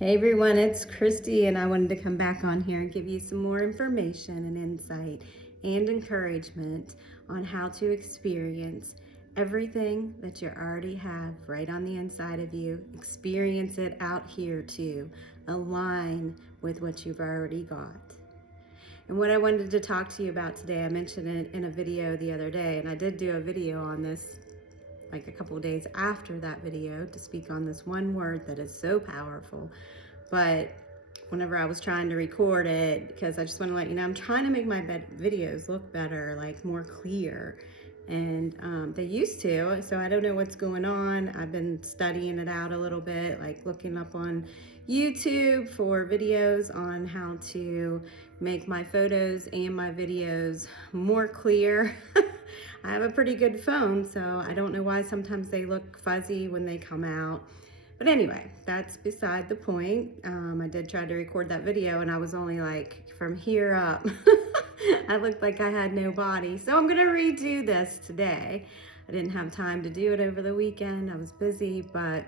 Hey everyone, it's Christy, and I wanted to come back on here and give you some more information and insight and encouragement on how to experience everything that you already have right on the inside of you. Experience it out here too. Align with what you've already got. And what I wanted to talk to you about today, I mentioned it in a video the other day, and I did do a video on this like a couple of days after that video to speak on this one word that is so powerful. But whenever I was trying to record it, because I just want to let you know, I'm trying to make my videos look better, like more clear. And they used to, so I don't know what's going on. I've been studying it out a little bit, like looking up on YouTube for videos on how to make my photos and my videos more clear. I have a pretty good phone, so I don't know why sometimes they look fuzzy when they come out. But anyway, that's beside the point. I did try to record that video and I was only like from here up. I looked like I had no body. So I'm gonna redo this today. I didn't have time to do it over the weekend. I was busy, but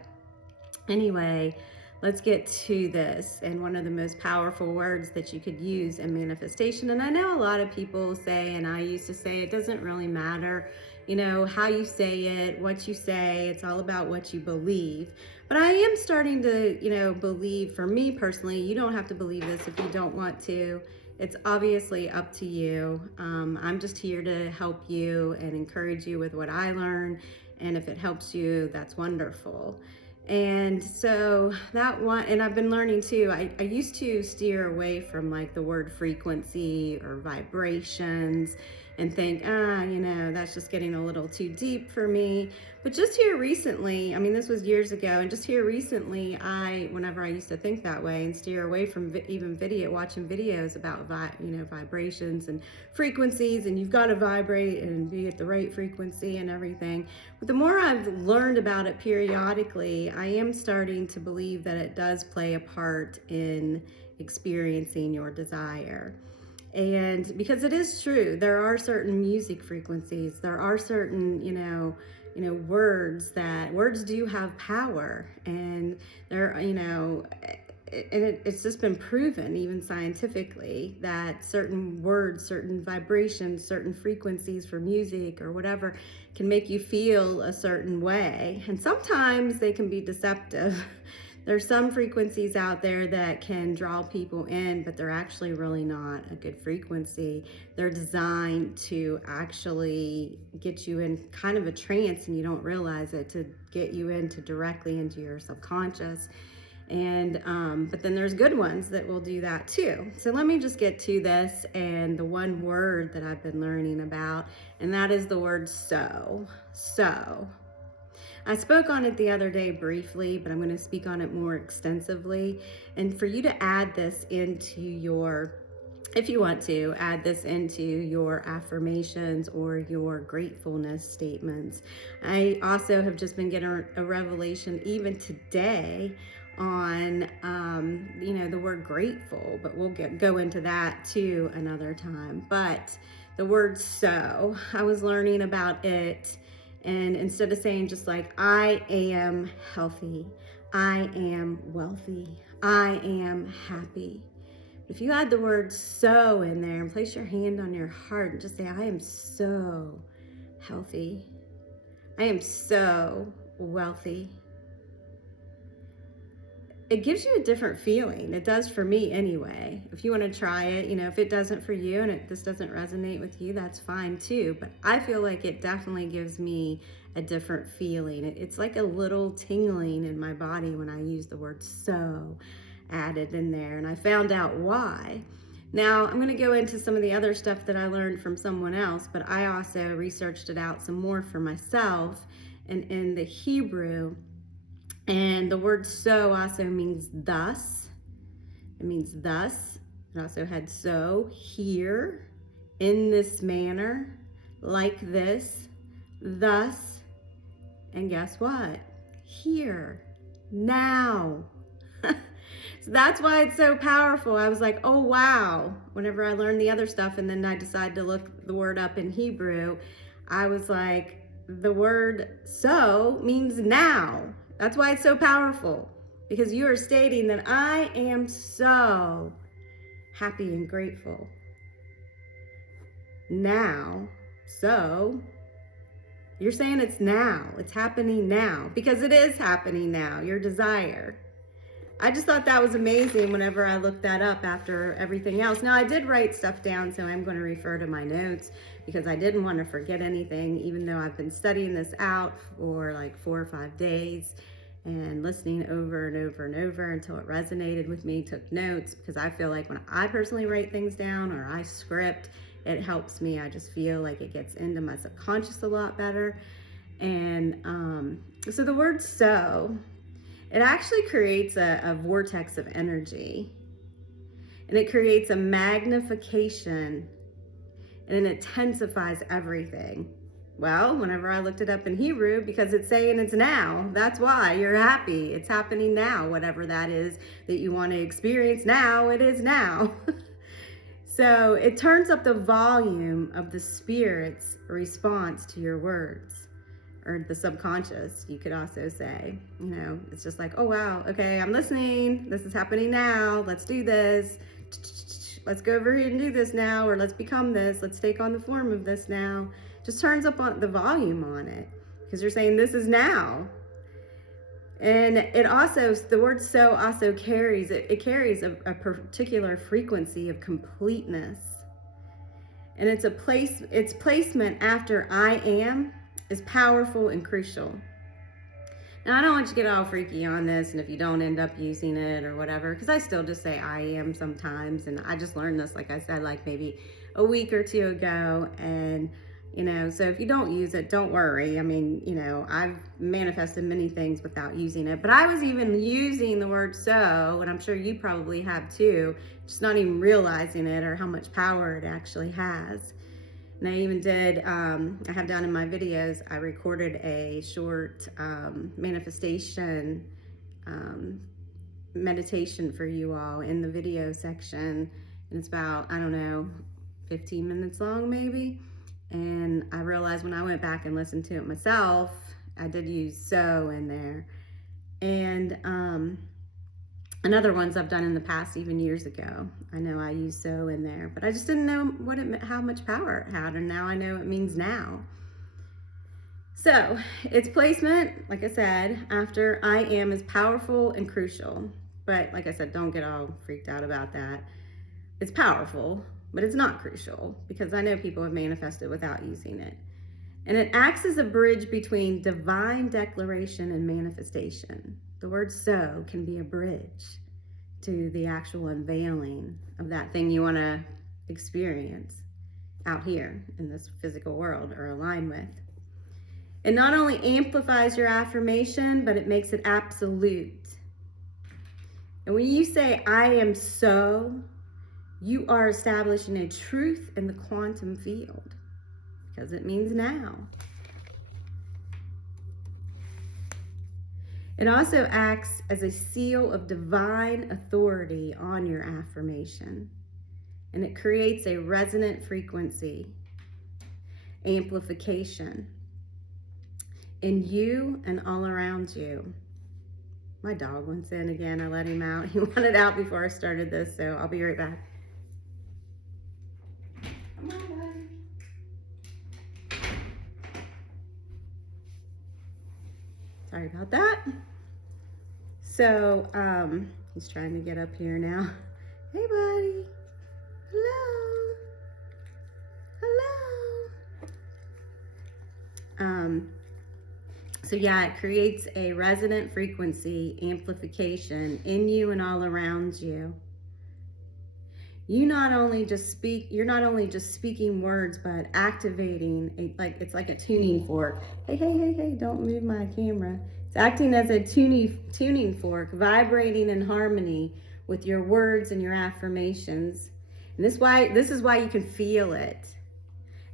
anyway, let's get to this. And one of the most powerful words that you could use in manifestation. And I know a lot of people say, and I used to say, it doesn't really matter, you know, how you say it, what you say, it's all about what you believe. But I am starting to, you know, believe, for me personally, you don't have to believe this if you don't want to. It's obviously up to you. I'm just here to help you and encourage you with what I learn. And if it helps you, that's wonderful. And so that one, and I've been learning too, I used to steer away from like the word frequency or vibrations and think, you know, that's just getting a little too deep for me. But just here recently, I mean, this was years ago, and just here recently, whenever I used to think that way and steer away from even watching videos about, vibrations and frequencies, and you've got to vibrate and be at the right frequency and everything. But the more I've learned about it periodically, I am starting to believe that it does play a part in experiencing your desire. And because it is true, there are certain music frequencies, there are certain, words do have power, and it's just been proven, even scientifically, that certain words, certain vibrations, certain frequencies for music or whatever can make you feel a certain way. And sometimes they can be deceptive. There's some frequencies out there that can draw people in, but they're actually really not a good frequency. They're designed to actually get you in kind of a trance, and you don't realize it, to get you directly into your subconscious. And but then there's good ones that will do that too. So let me just get to this and the one word that I've been learning about, and that is the word so. I spoke on it the other day briefly, but I'm going to speak on it more extensively. And for you to add this into if you want to, add this into your affirmations or your gratefulness statements. I also have just been getting a revelation even today on, the word grateful, but we'll go into that too another time. But the word so, I was learning about it. And instead of saying just like, I am healthy, I am wealthy, I am happy. If you add the word so in there and place your hand on your heart and just say, I am so healthy, I am so wealthy, it gives you a different feeling. It does for me anyway. If you want to try it, if it doesn't for you and this doesn't resonate with you, that's fine too. But I feel like it definitely gives me a different feeling. It's like a little tingling in my body when I use the word so added in there. And I found out why. Now, I'm going to go into some of the other stuff that I learned from someone else, but I also researched it out some more for myself. And in the Hebrew, and the word so also means thus. It means thus. It also had so, here, in this manner, like this, thus, and guess what? Here, now. So that's why it's so powerful. I was like, oh wow. Whenever I learned the other stuff and then I decided to look the word up in Hebrew, I was like, the word so means now. That's why it's so powerful. because you are stating that I am so happy and grateful now. So you're saying it's now. It's happening now, because it is happening now, your desire. I just thought that was amazing whenever I looked that up after everything else. Now, I did write stuff down, so I'm going to refer to my notes because I didn't want to forget anything, even though I've been studying this out for like 4 or 5 days and listening over and over and over until it resonated with me, took notes, because I feel like when I personally write things down or I script, it helps me. I just feel like it gets into my subconscious a lot better. And so the word so, it actually creates a vortex of energy, and it creates a magnification, and it intensifies everything. Well, whenever I looked it up in Hebrew, because it's saying it's now, that's why you're happy. It's happening now, whatever that is that you want to experience now, it is now. So it turns up the volume of the spirit's response to your words. Or the subconscious, you could also say. You know, it's just like, oh wow, okay, I'm listening, this is happening now, let's do this, let's go over here and do this now, or let's become this, let's take on the form of this now. Just turns up on the volume on it, because you're saying this is now. And it also, the word so also carries, it carries a particular frequency of completeness. And its placement after I am is powerful and crucial. Now, I don't want you to get all freaky on this, and if you don't end up using it or whatever, because I still just say I am sometimes, and I just learned this, like I said, like maybe a week or two ago, and you know, so if you don't use it, don't worry. I mean, you know, I've manifested many things without using it, but I was even using the word so, and I'm sure you probably have too, just not even realizing it or how much power it actually has. And I even did, I have down in my videos, I recorded a short manifestation meditation for you all in the video section. And it's about, I don't know, 15 minutes long maybe. And I realized when I went back and listened to it myself, I did use so in there. And another ones I've done in the past, even years ago, I know I used so in there, but I just didn't know what it meant, how much power it had, and now I know it means now. So its placement, like I said, after I am is powerful and crucial. But like I said, don't get all freaked out about that. It's powerful, but it's not crucial, because I know people have manifested without using it. And it acts as a bridge between divine declaration and manifestation. The word so can be a bridge to the actual unveiling of that thing you want to experience out here in this physical world or align with. It not only amplifies your affirmation, but it makes it absolute. And when you say, I am so, you are establishing a truth in the quantum field, because it means now. It also acts as a seal of divine authority on your affirmation, and it creates a resonant frequency, amplification in you and all around you. My dog wants in again. I let him out. He wanted out before I started this, so I'll be right back. Come on, buddy. Sorry about that. So, he's trying to get up here now. Hey, buddy. Hello. Hello. So yeah, it creates a resonant frequency amplification in you and all around you. You're not only just speaking words, but activating it's like a tuning fork. Hey, don't move my camera. It's acting as a tuning fork, vibrating in harmony with your words and your affirmations. And this is why you can feel it.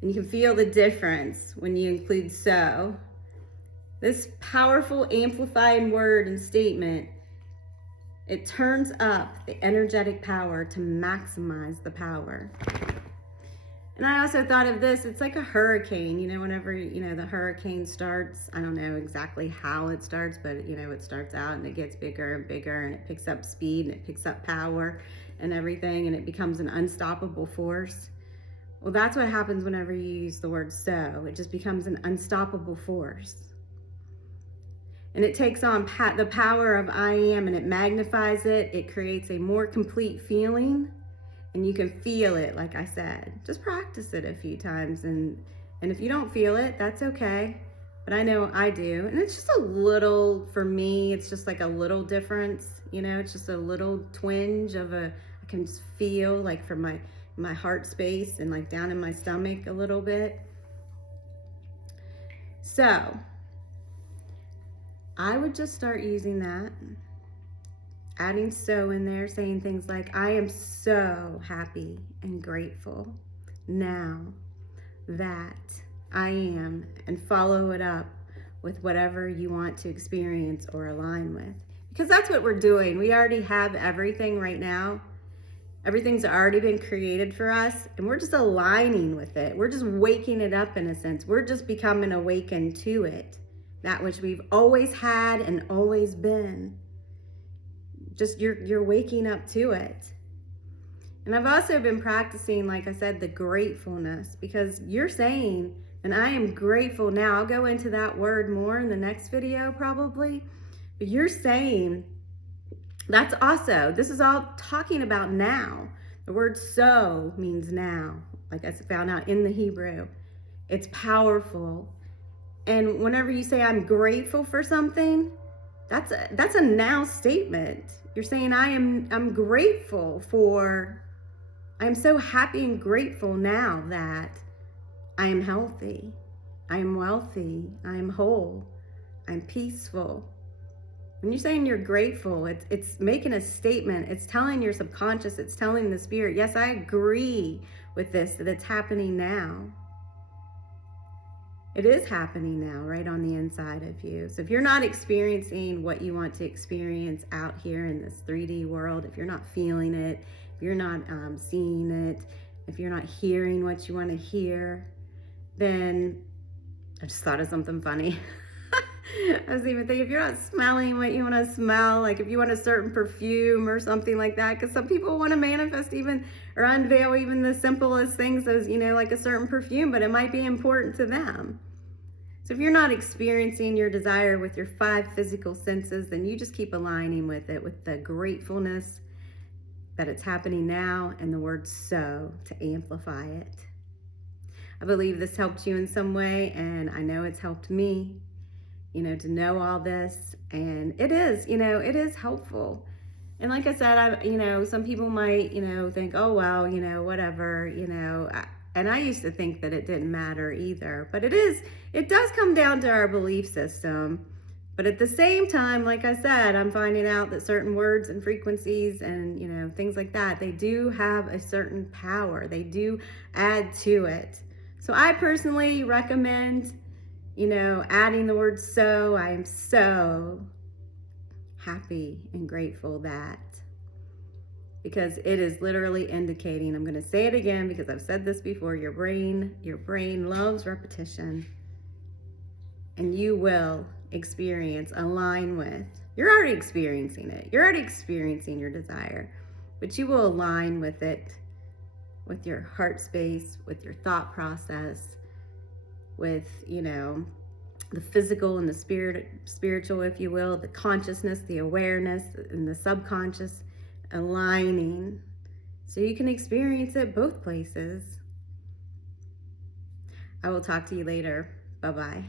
And you can feel the difference when you include so. This powerful amplifying word and statement, it turns up the energetic power to maximize the power. And I also thought of this, it's like a hurricane, whenever, the hurricane starts, I don't know exactly how it starts, but, it starts out and it gets bigger and bigger and it picks up speed and it picks up power and everything and it becomes an unstoppable force. Well, that's what happens whenever you use the word so. It just becomes an unstoppable force. And it takes on the power of I am and it magnifies it. It creates a more complete feeling. And you can feel it, like I said. Just practice it a few times. And if you don't feel it, that's okay. But I know I do. And it's just a little, for me, it's just like a little difference. It's just a little twinge of I can just feel like from my heart space and like down in my stomach a little bit. So I would just start using that. Adding so in there, saying things like, I am so happy and grateful now that I am, and follow it up with whatever you want to experience or align with. Because that's what we're doing. We already have everything right now. Everything's already been created for us, and we're just aligning with it. We're just waking it up in a sense. We're just becoming awakened to it, that which we've always had and always been. Just you're waking up to it. And I've also been practicing, like I said, the gratefulness, because you're saying, and I am grateful now. I'll go into that word more in the next video probably. But you're saying, that's also, this is all talking about now. The word so means now, like I found out in the Hebrew. It's powerful. And whenever you say I'm grateful for something, that's a now statement. You're saying I'm grateful for, I'm so happy and grateful now that I am healthy, I am wealthy, I am whole, I'm peaceful. When you're saying you're grateful, it's making a statement. It's telling your subconscious, it's telling the spirit, yes, I agree with this, that it's happening now. It is happening now, right on the inside of you. So if you're not experiencing what you want to experience out here in this 3D world, if you're not feeling it, if you're not seeing it, if you're not hearing what you want to hear, then I just thought of something funny. I was even thinking, if you're not smelling what you want to smell, like if you want a certain perfume or something like that, because some people want to manifest even or unveil even the simplest things as, like a certain perfume, but it might be important to them. So if you're not experiencing your desire with your 5 physical senses, then you just keep aligning with it, with the gratefulness that it's happening now and the word so to amplify it. I believe this helped you in some way, and I know it's helped me, to know all this. And it is, it is helpful. And like I said, some people might, think, oh, well, whatever, and I used to think that it didn't matter either, but it does come down to our belief system. But at the same time, like I said, I'm finding out that certain words and frequencies and, things like that, they do have a certain power. They do add to it. So I personally recommend, adding the word so. I am so happy and grateful that, because it is literally indicating, I'm going to say it again because I've said this before, your brain loves repetition, and you will experience, align with, you're already experiencing it. You're already experiencing your desire, but you will align with it, with your heart space, with your thought process, with, the physical and the spiritual, if you will, the consciousness, the awareness, and the subconscious aligning, so you can experience it both places. I will talk to you later. Bye-bye.